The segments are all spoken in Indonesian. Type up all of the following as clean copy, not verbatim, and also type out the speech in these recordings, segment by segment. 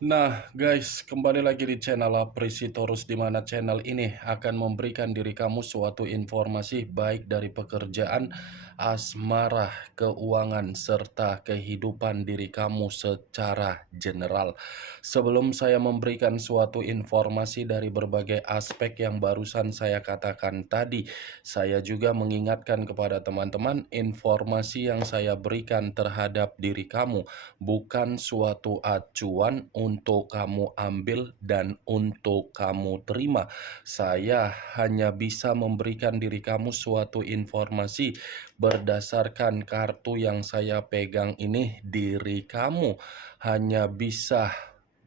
Nah, guys, kembali lagi di channel Aprisitorus, di mana channel ini akan memberikan diri kamu suatu informasi baik dari pekerjaan, asmara, keuangan, serta kehidupan diri kamu secara general. Sebelum saya memberikan suatu informasi dari berbagai aspek yang barusan saya katakan tadi, saya juga mengingatkan kepada teman-teman informasi yang saya berikan terhadap diri kamu bukan suatu acuan untuk kamu ambil dan untuk kamu terima. Saya hanya bisa memberikan diri kamu suatu informasi berdasarkan kartu yang saya pegang ini. Diri kamu hanya bisa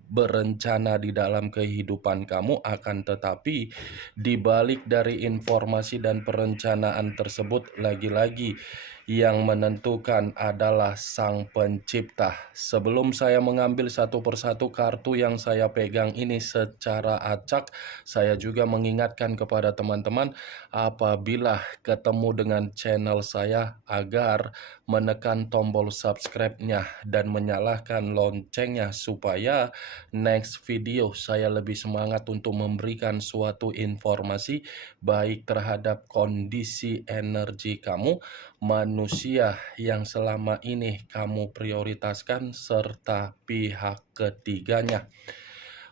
berencana di dalam kehidupan kamu, akan tetapi di balik dari informasi dan perencanaan tersebut, lagi-lagi yang menentukan adalah Sang Pencipta. Sebelum saya mengambil satu persatu kartu yang saya pegang ini secara acak, saya juga mengingatkan kepada teman-teman apabila ketemu dengan channel saya agar menekan tombol subscribe-nya dan menyalakan loncengnya supaya next video saya lebih semangat untuk memberikan suatu informasi baik terhadap kondisi energi kamu, manusia yang selama ini kamu prioritaskan, serta pihak ketiganya.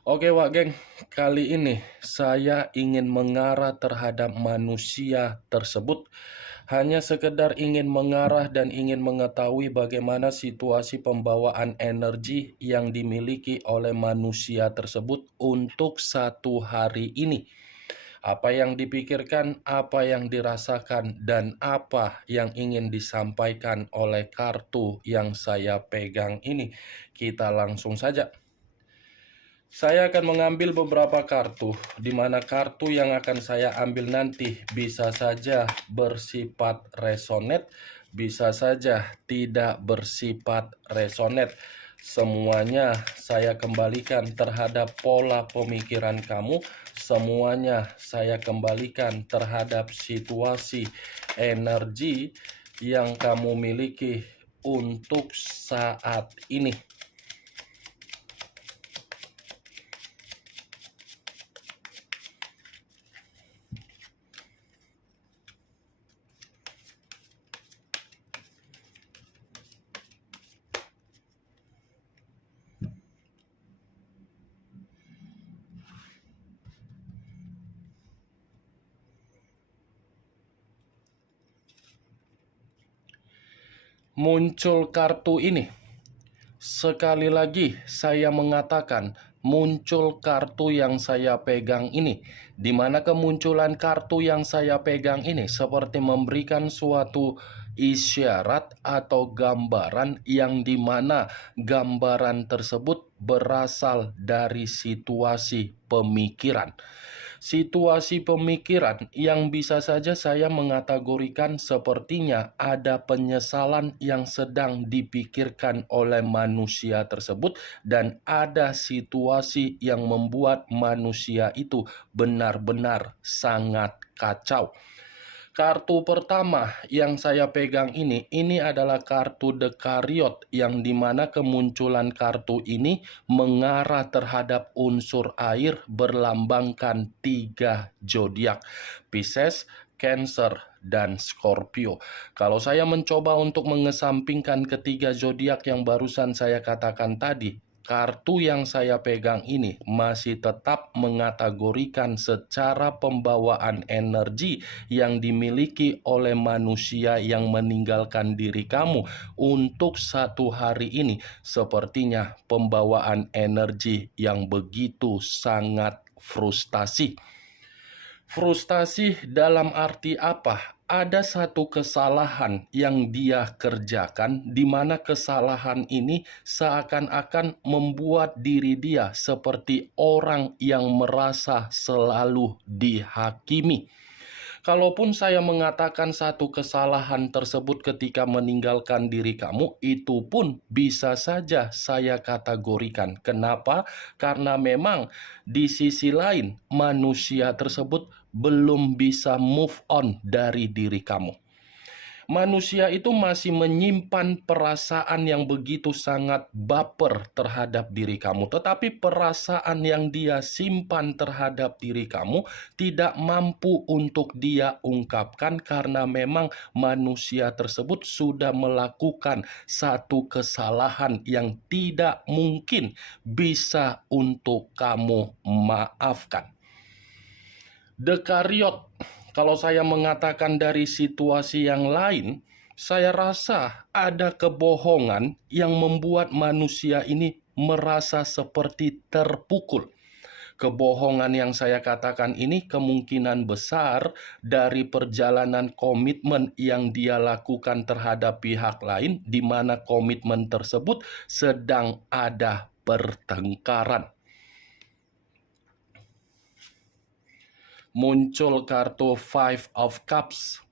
Oke Wak Geng, kali ini saya ingin mengarah terhadap manusia tersebut. Hanya sekedar ingin mengarah dan ingin mengetahui bagaimana situasi pembawaan energi yang dimiliki oleh manusia tersebut untuk satu hari ini. Apa yang dipikirkan, apa yang dirasakan, dan apa yang ingin disampaikan oleh kartu yang saya pegang ini. Kita langsung saja. Saya akan mengambil beberapa kartu, di mana kartu yang akan saya ambil nanti bisa saja bersifat resonate, bisa saja tidak bersifat resonate. Semuanya saya kembalikan terhadap pola pemikiran kamu, semuanya saya kembalikan terhadap situasi energi yang kamu miliki untuk saat ini. Muncul kartu ini. Sekali lagi saya mengatakan muncul kartu yang saya pegang ini, di mana kemunculan kartu yang saya pegang ini seperti memberikan suatu isyarat atau gambaran yang dimana gambaran tersebut berasal dari situasi pemikiran. Situasi pemikiran yang bisa saja saya mengategorikan sepertinya ada penyesalan yang sedang dipikirkan oleh manusia tersebut, dan ada situasi yang membuat manusia itu benar-benar sangat kacau. Kartu pertama yang saya pegang ini adalah kartu The Chariot, yang dimana kemunculan kartu ini mengarah terhadap unsur air berlambangkan 3 zodiak: Pisces, Cancer, dan Scorpio. Kalau saya mencoba untuk mengesampingkan ketiga zodiak yang barusan saya katakan tadi, kartu yang saya pegang ini masih tetap mengategorikan secara pembawaan energi yang dimiliki oleh manusia yang meninggalkan diri kamu untuk satu hari ini. Sepertinya pembawaan energi yang begitu sangat frustasi. Frustasi dalam arti apa? Ada satu kesalahan yang dia kerjakan, di mana kesalahan ini seakan-akan membuat diri dia seperti orang yang merasa selalu dihakimi. Kalaupun saya mengatakan satu kesalahan tersebut ketika meninggalkan diri kamu, itu pun bisa saja saya kategorikan. Kenapa? Karena memang di sisi lain manusia tersebut belum bisa move on dari diri kamu. Manusia itu masih menyimpan perasaan yang begitu sangat baper terhadap diri kamu, tetapi perasaan yang dia simpan terhadap diri kamu tidak mampu untuk dia ungkapkan karena memang manusia tersebut sudah melakukan satu kesalahan yang tidak mungkin bisa untuk kamu maafkan. Dekariot, kalau saya mengatakan dari situasi yang lain, saya rasa ada kebohongan yang membuat manusia ini merasa seperti terpukul. Kebohongan yang saya katakan ini kemungkinan besar dari perjalanan komitmen yang dia lakukan terhadap pihak lain, di mana komitmen tersebut sedang ada pertengkaran. Muncul kartu Five of Cups,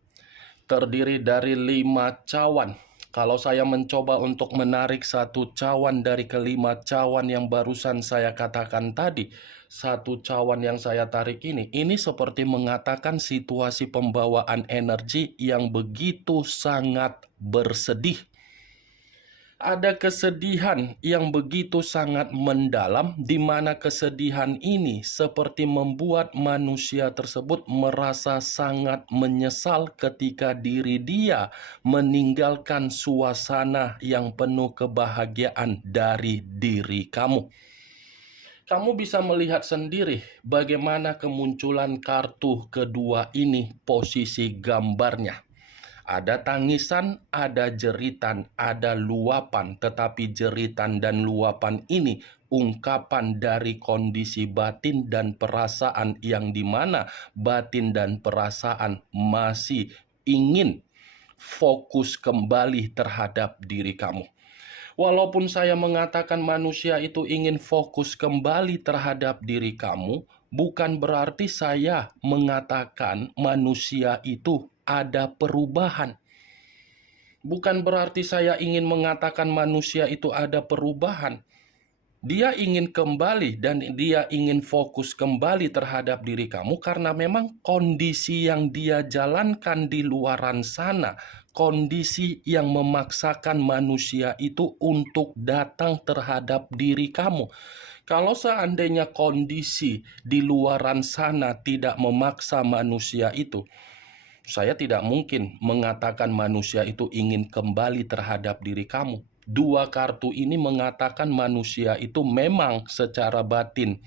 terdiri dari 5 cawan. Kalau saya mencoba untuk menarik satu cawan dari kelima cawan yang barusan saya katakan tadi, satu cawan yang saya tarik ini seperti mengatakan situasi pembawaan energi yang begitu sangat bersedih. Ada kesedihan yang begitu sangat mendalam, di mana kesedihan ini seperti membuat manusia tersebut merasa sangat menyesal ketika diri dia meninggalkan suasana yang penuh kebahagiaan dari diri kamu. Kamu bisa melihat sendiri bagaimana kemunculan kartu kedua ini, posisi gambarnya. Ada tangisan, ada jeritan, ada luapan, tetapi jeritan dan luapan ini ungkapan dari kondisi batin dan perasaan yang dimana batin dan perasaan masih ingin fokus kembali terhadap diri kamu. Walaupun saya mengatakan manusia itu ingin fokus kembali terhadap diri kamu, bukan berarti saya mengatakan manusia itu ada perubahan. Bukan berarti saya ingin mengatakan manusia itu ada perubahan. Dia ingin kembali dan dia ingin fokus kembali terhadap diri kamu karena memang kondisi yang dia jalankan di luaran sana, kondisi yang memaksakan manusia itu untuk datang terhadap diri kamu. Kalau seandainya kondisi di luaran sana tidak memaksa manusia itu, saya tidak mungkin mengatakan manusia itu ingin kembali terhadap diri kamu. Dua kartu ini mengatakan manusia itu memang secara batin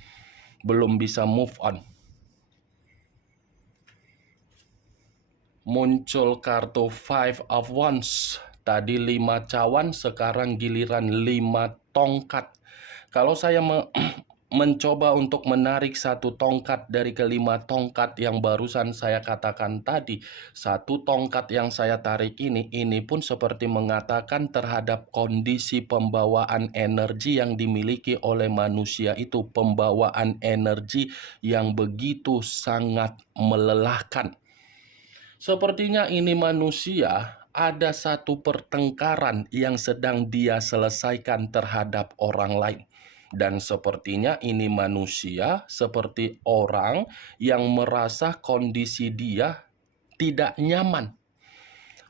belum bisa move on. Muncul kartu Five of Wands. Tadi 5 cawan, sekarang giliran 5 tongkat. Kalau saya mencoba untuk menarik satu tongkat dari kelima tongkat yang barusan saya katakan tadi, satu tongkat yang saya tarik ini pun seperti mengatakan terhadap kondisi pembawaan energi yang dimiliki oleh manusia itu, pembawaan energi yang begitu sangat melelahkan. Sepertinya ini manusia ada satu pertengkaran yang sedang dia selesaikan terhadap orang lain. Dan sepertinya ini manusia seperti orang yang merasa kondisi dia tidak nyaman.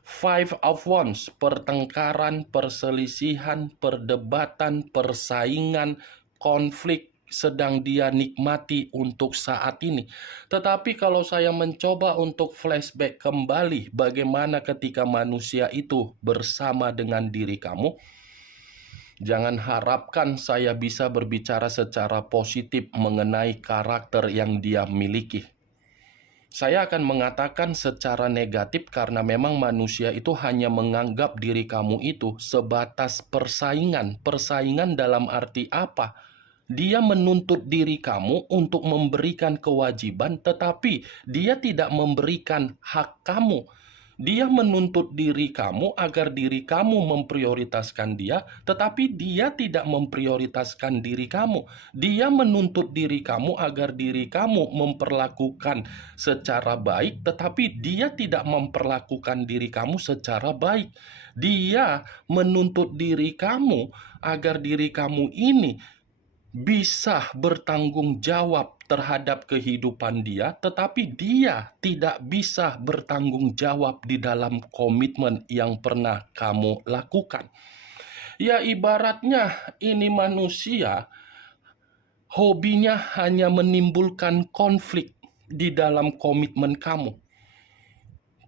Five of Wands, pertengkaran, perselisihan, perdebatan, persaingan, konflik sedang dia nikmati untuk saat ini. Tetapi kalau saya mencoba untuk flashback kembali bagaimana ketika manusia itu bersama dengan diri kamu, jangan harapkan saya bisa berbicara secara positif mengenai karakter yang dia miliki. Saya akan mengatakan secara negatif karena memang manusia itu hanya menganggap diri kamu itu sebatas persaingan. Persaingan dalam arti apa? Dia menuntut diri kamu untuk memberikan kewajiban, tetapi dia tidak memberikan hak kamu. Dia menuntut diri kamu agar diri kamu memprioritaskan dia, tetapi dia tidak memprioritaskan diri kamu. Dia menuntut diri kamu agar diri kamu memperlakukan secara baik, tetapi dia tidak memperlakukan diri kamu secara baik. Dia menuntut diri kamu agar diri kamu ini bisa bertanggung jawab terhadap kehidupan dia, tetapi dia tidak bisa bertanggung jawab di dalam komitmen yang pernah kamu lakukan. Ya, ibaratnya ini manusia hobinya hanya menimbulkan konflik di dalam komitmen kamu.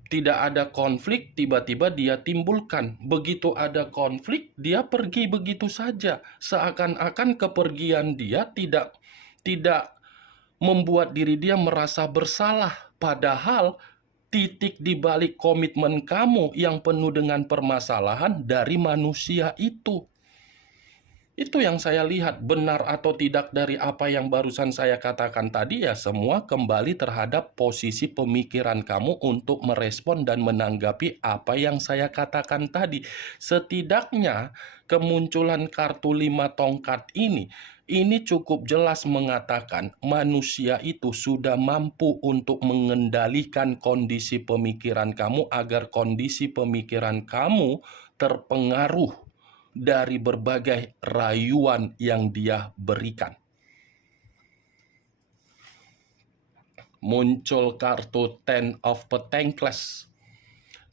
Tidak ada konflik, tiba-tiba dia timbulkan. Begitu ada konflik, dia pergi begitu saja. Seakan-akan kepergian dia tidak membuat diri dia merasa bersalah. Padahal titik di balik komitmen kamu yang penuh dengan permasalahan dari manusia itu. Itu yang saya lihat, benar atau tidak dari apa yang barusan saya katakan tadi, ya semua kembali terhadap posisi pemikiran kamu untuk merespon dan menanggapi apa yang saya katakan tadi. Setidaknya kemunculan kartu 5 tongkat ini cukup jelas mengatakan manusia itu sudah mampu untuk mengendalikan kondisi pemikiran kamu agar kondisi pemikiran kamu terpengaruh dari berbagai rayuan yang dia berikan. Muncul kartu Ten of Pentacles,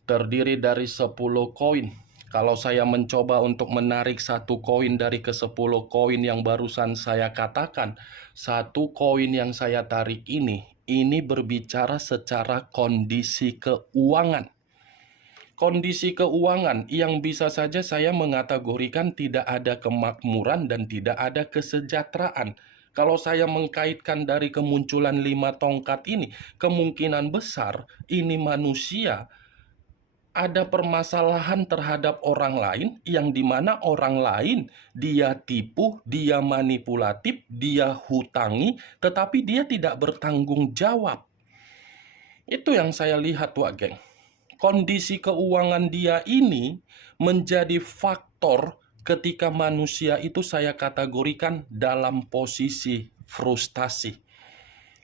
terdiri dari 10 koin. Kalau saya mencoba untuk menarik satu koin dari ke-10 koin yang barusan saya katakan, satu koin yang saya tarik ini berbicara secara kondisi keuangan. Kondisi keuangan yang bisa saja saya mengategorikan tidak ada kemakmuran dan tidak ada kesejahteraan. Kalau saya mengkaitkan dari kemunculan 5 tongkat ini, kemungkinan besar ini manusia ada permasalahan terhadap orang lain yang dimana orang lain dia tipu, dia manipulatif, dia hutangi, tetapi dia tidak bertanggung jawab. Itu yang saya lihat, Wak Geng. Kondisi keuangan dia ini menjadi faktor ketika manusia itu saya kategorikan dalam posisi frustasi.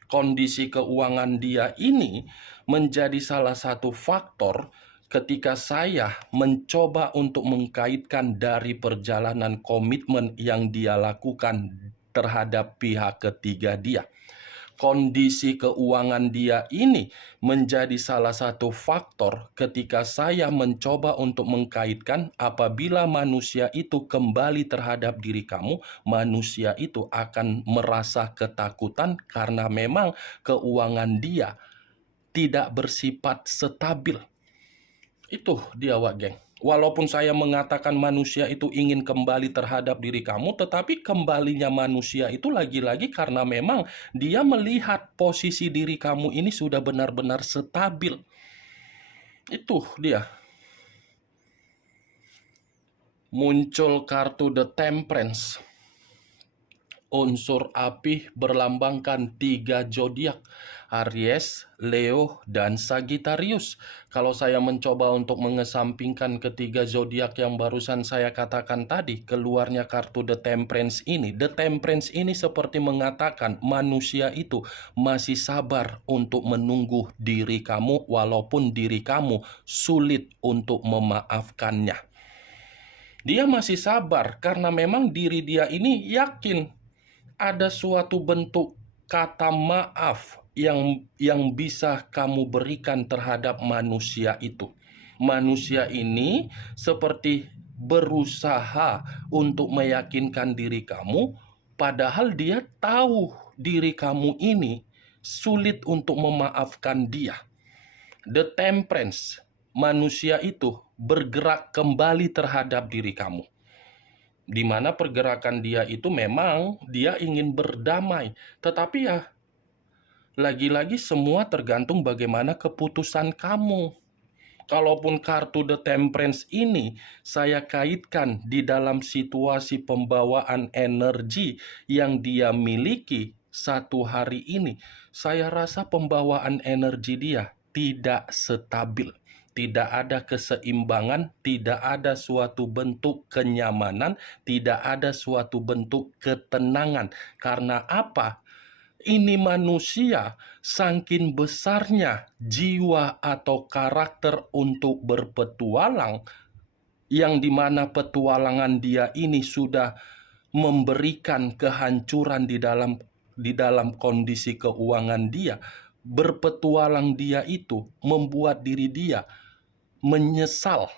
Kondisi keuangan dia ini menjadi salah satu faktor ketika saya mencoba untuk mengkaitkan dari perjalanan komitmen yang dia lakukan terhadap pihak ketiga dia. Kondisi keuangan dia ini menjadi salah satu faktor ketika saya mencoba untuk mengkaitkan apabila manusia itu kembali terhadap diri kamu, manusia itu akan merasa ketakutan karena memang keuangan dia tidak bersifat stabil. Itu dia, Wak Geng. Walaupun saya mengatakan manusia itu ingin kembali terhadap diri kamu, tetapi kembalinya manusia itu lagi-lagi karena memang dia melihat posisi diri kamu ini sudah benar-benar stabil. Itu dia. Muncul kartu The Temperance. Unsur api berlambangkan 3 zodiak, Aries, Leo, dan Sagittarius. Kalau saya mencoba untuk mengesampingkan ketiga zodiak yang barusan saya katakan tadi, keluarnya kartu The Temperance ini. The Temperance ini seperti mengatakan manusia itu masih sabar untuk menunggu diri kamu walaupun diri kamu sulit untuk memaafkannya. Dia masih sabar karena memang diri dia ini yakin ada suatu bentuk kata maaf yang bisa kamu berikan terhadap manusia itu. Manusia ini seperti berusaha untuk meyakinkan diri kamu, padahal dia tahu diri kamu ini sulit untuk memaafkan dia. The Temperance, manusia itu bergerak kembali terhadap diri kamu. Di mana pergerakan dia itu memang dia ingin berdamai. Tetapi ya, lagi-lagi semua tergantung bagaimana keputusan kamu. Kalaupun kartu The Temperance ini saya kaitkan di dalam situasi pembawaan energi yang dia miliki satu hari ini, saya rasa pembawaan energi dia tidak stabil. Tidak ada keseimbangan, tidak ada suatu bentuk kenyamanan, tidak ada suatu bentuk ketenangan. Karena apa? Ini manusia saking besarnya jiwa atau karakter untuk berpetualang, yang dimana petualangan dia ini sudah memberikan kehancuran di dalam di dalam kondisi keuangan dia, berpetualang dia itu membuat diri dia menyesal.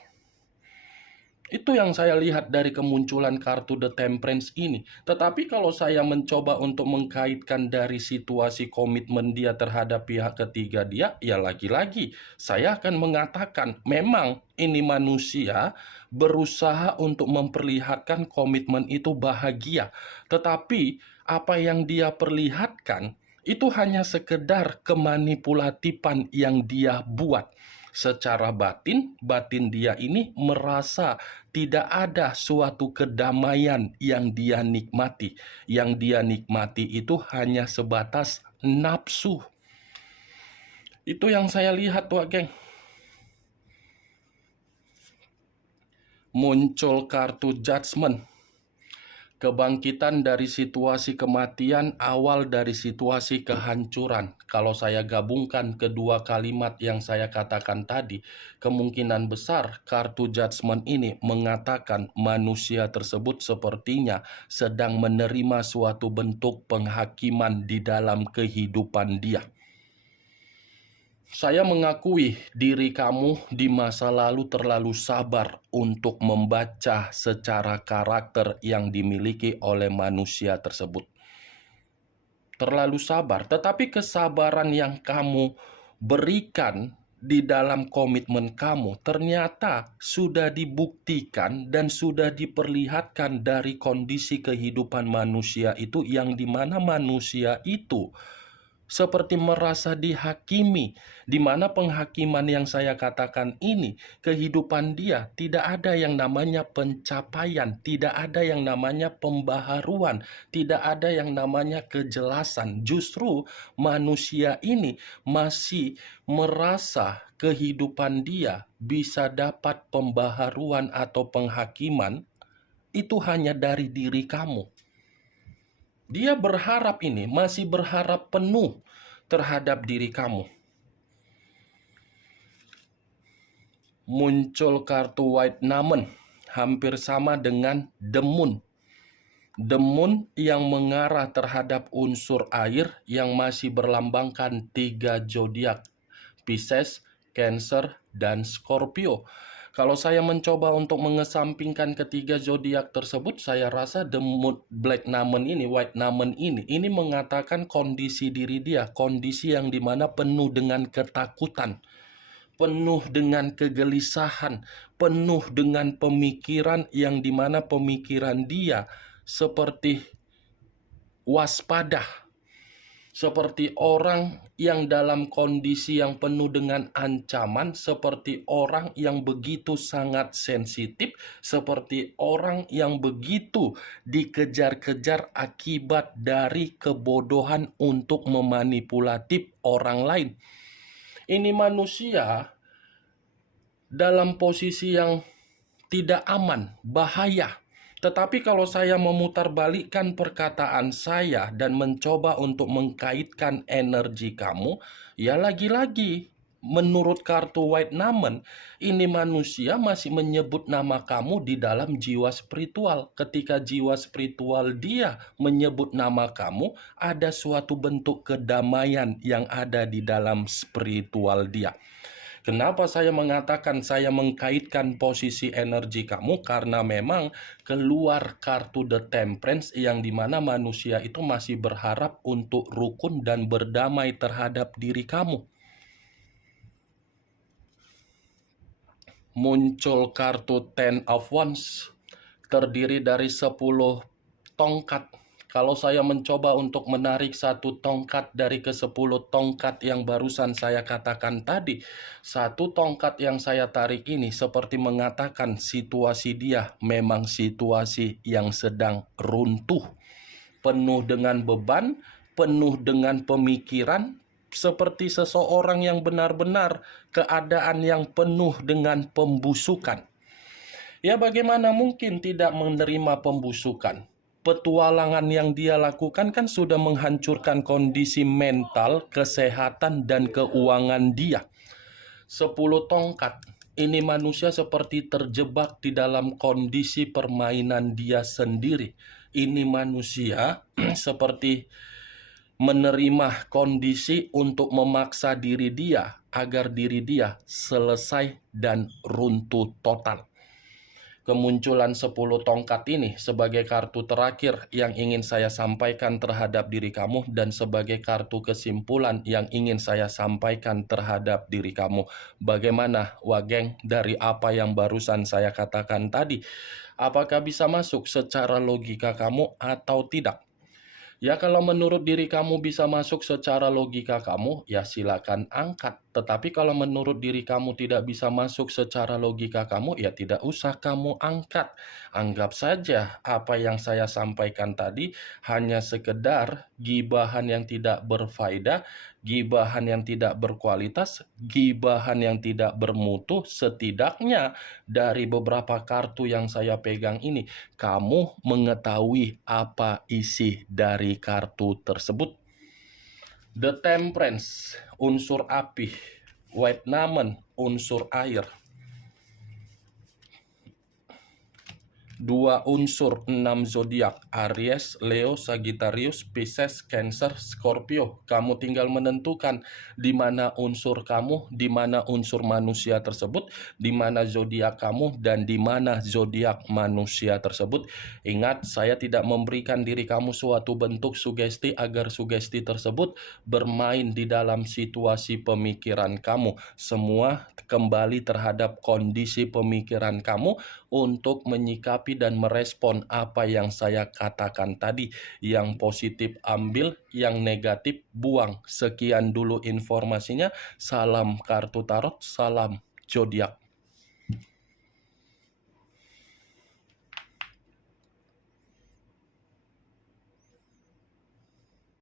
Itu yang saya lihat dari kemunculan kartu The Temperance ini. Tetapi kalau saya mencoba untuk mengkaitkan dari situasi komitmen dia terhadap pihak ketiga dia, ya lagi-lagi saya akan mengatakan memang ini manusia berusaha untuk memperlihatkan komitmen itu bahagia. Tetapi apa yang dia perlihatkan itu hanya sekedar kemanipulatifan yang dia buat. Secara batin dia ini merasa tidak ada suatu kedamaian yang dia nikmati. Yang dia nikmati itu hanya sebatas nafsu. Itu yang saya lihat tuh, geng. Muncul kartu Judgment. Kebangkitan dari situasi kematian, awal dari situasi kehancuran. Kalau saya gabungkan kedua kalimat yang saya katakan tadi, kemungkinan besar kartu Judgment ini mengatakan manusia tersebut sepertinya sedang menerima suatu bentuk penghakiman di dalam kehidupan dia. Saya mengakui diri kamu di masa lalu terlalu sabar untuk membaca secara karakter yang dimiliki oleh manusia tersebut. Terlalu sabar, tetapi kesabaran yang kamu berikan di dalam komitmen kamu ternyata sudah dibuktikan dan sudah diperlihatkan dari kondisi kehidupan manusia itu, yang dimana manusia itu seperti merasa dihakimi, di mana penghakiman yang saya katakan ini, kehidupan dia tidak ada yang namanya pencapaian, tidak ada yang namanya pembaharuan, tidak ada yang namanya kejelasan. Justru manusia ini masih merasa kehidupan dia bisa dapat pembaharuan atau penghakiman itu hanya dari diri kamu. Dia berharap ini, masih berharap penuh terhadap diri kamu. Muncul kartu White Numen, hampir sama dengan The Moon. The Moon yang mengarah terhadap unsur air yang masih berlambangkan 3 zodiak, Pisces, Cancer, dan Scorpio. Kalau saya mencoba untuk mengesampingkan ketiga zodiak tersebut, saya rasa The Black Numen ini, White Numen ini mengatakan kondisi diri dia, kondisi yang dimana penuh dengan ketakutan, penuh dengan kegelisahan, penuh dengan pemikiran yang dimana pemikiran dia seperti waspada, seperti orang yang dalam kondisi yang penuh dengan ancaman, seperti orang yang begitu sangat sensitif, seperti orang yang begitu dikejar-kejar akibat dari kebodohan untuk memanipulatif orang lain. Ini manusia dalam posisi yang tidak aman, bahaya. Tetapi kalau saya memutarbalikkan perkataan saya dan mencoba untuk mengkaitkan energi kamu, ya lagi-lagi menurut kartu White Numen, ini manusia masih menyebut nama kamu di dalam jiwa spiritual. Ketika jiwa spiritual dia menyebut nama kamu, ada suatu bentuk kedamaian yang ada di dalam spiritual dia. Kenapa saya mengatakan saya mengkaitkan posisi energi kamu? Karena memang keluar kartu The Temperance yang dimana manusia itu masih berharap untuk rukun dan berdamai terhadap diri kamu. Muncul kartu Ten of Wands, terdiri dari 10 tongkat. Kalau saya mencoba untuk menarik satu tongkat dari ke-10 tongkat yang barusan saya katakan tadi, satu tongkat yang saya tarik ini seperti mengatakan situasi dia memang situasi yang sedang runtuh, penuh dengan beban, penuh dengan pemikiran, seperti seseorang yang benar-benar keadaan yang penuh dengan pembusukan. Ya, bagaimana mungkin tidak menerima pembusukan? Petualangan yang dia lakukan kan sudah menghancurkan kondisi mental, kesehatan, dan keuangan dia. 10 tongkat. Ini manusia seperti terjebak di dalam kondisi permainan dia sendiri. Ini manusia seperti menerima kondisi untuk memaksa diri dia agar diri dia selesai dan runtuh total. Kemunculan 10 tongkat ini sebagai kartu terakhir yang ingin saya sampaikan terhadap diri kamu dan sebagai kartu kesimpulan yang ingin saya sampaikan terhadap diri kamu. Bagaimana, Wageng, dari apa yang barusan saya katakan tadi? Apakah bisa masuk secara logika kamu atau tidak? Ya, kalau menurut diri kamu bisa masuk secara logika kamu, ya silakan angkat. Tetapi kalau menurut diri kamu tidak bisa masuk secara logika kamu, ya tidak usah kamu angkat. Anggap saja apa yang saya sampaikan tadi hanya sekedar gibahan yang tidak berfaedah, gibahan yang tidak berkualitas, gibahan yang tidak bermutu. Setidaknya dari beberapa kartu yang saya pegang ini, kamu mengetahui apa isi dari kartu tersebut. The Temperance, unsur api. White Namen, unsur air. Dua unsur 6 zodiak, Aries, Leo, Sagittarius, Pisces, Cancer, Scorpio. Kamu tinggal menentukan di mana unsur kamu, di mana unsur manusia tersebut, di mana zodiak kamu, dan di mana zodiak manusia tersebut. Ingat, saya tidak memberikan diri kamu suatu bentuk sugesti agar sugesti tersebut bermain di dalam situasi pemikiran kamu. Semua kembali terhadap kondisi pemikiran kamu untuk menyikapi dan merespon apa yang saya katakan tadi. Yang positif ambil, yang negatif buang. Sekian dulu informasinya. Salam kartu tarot, salam zodiak.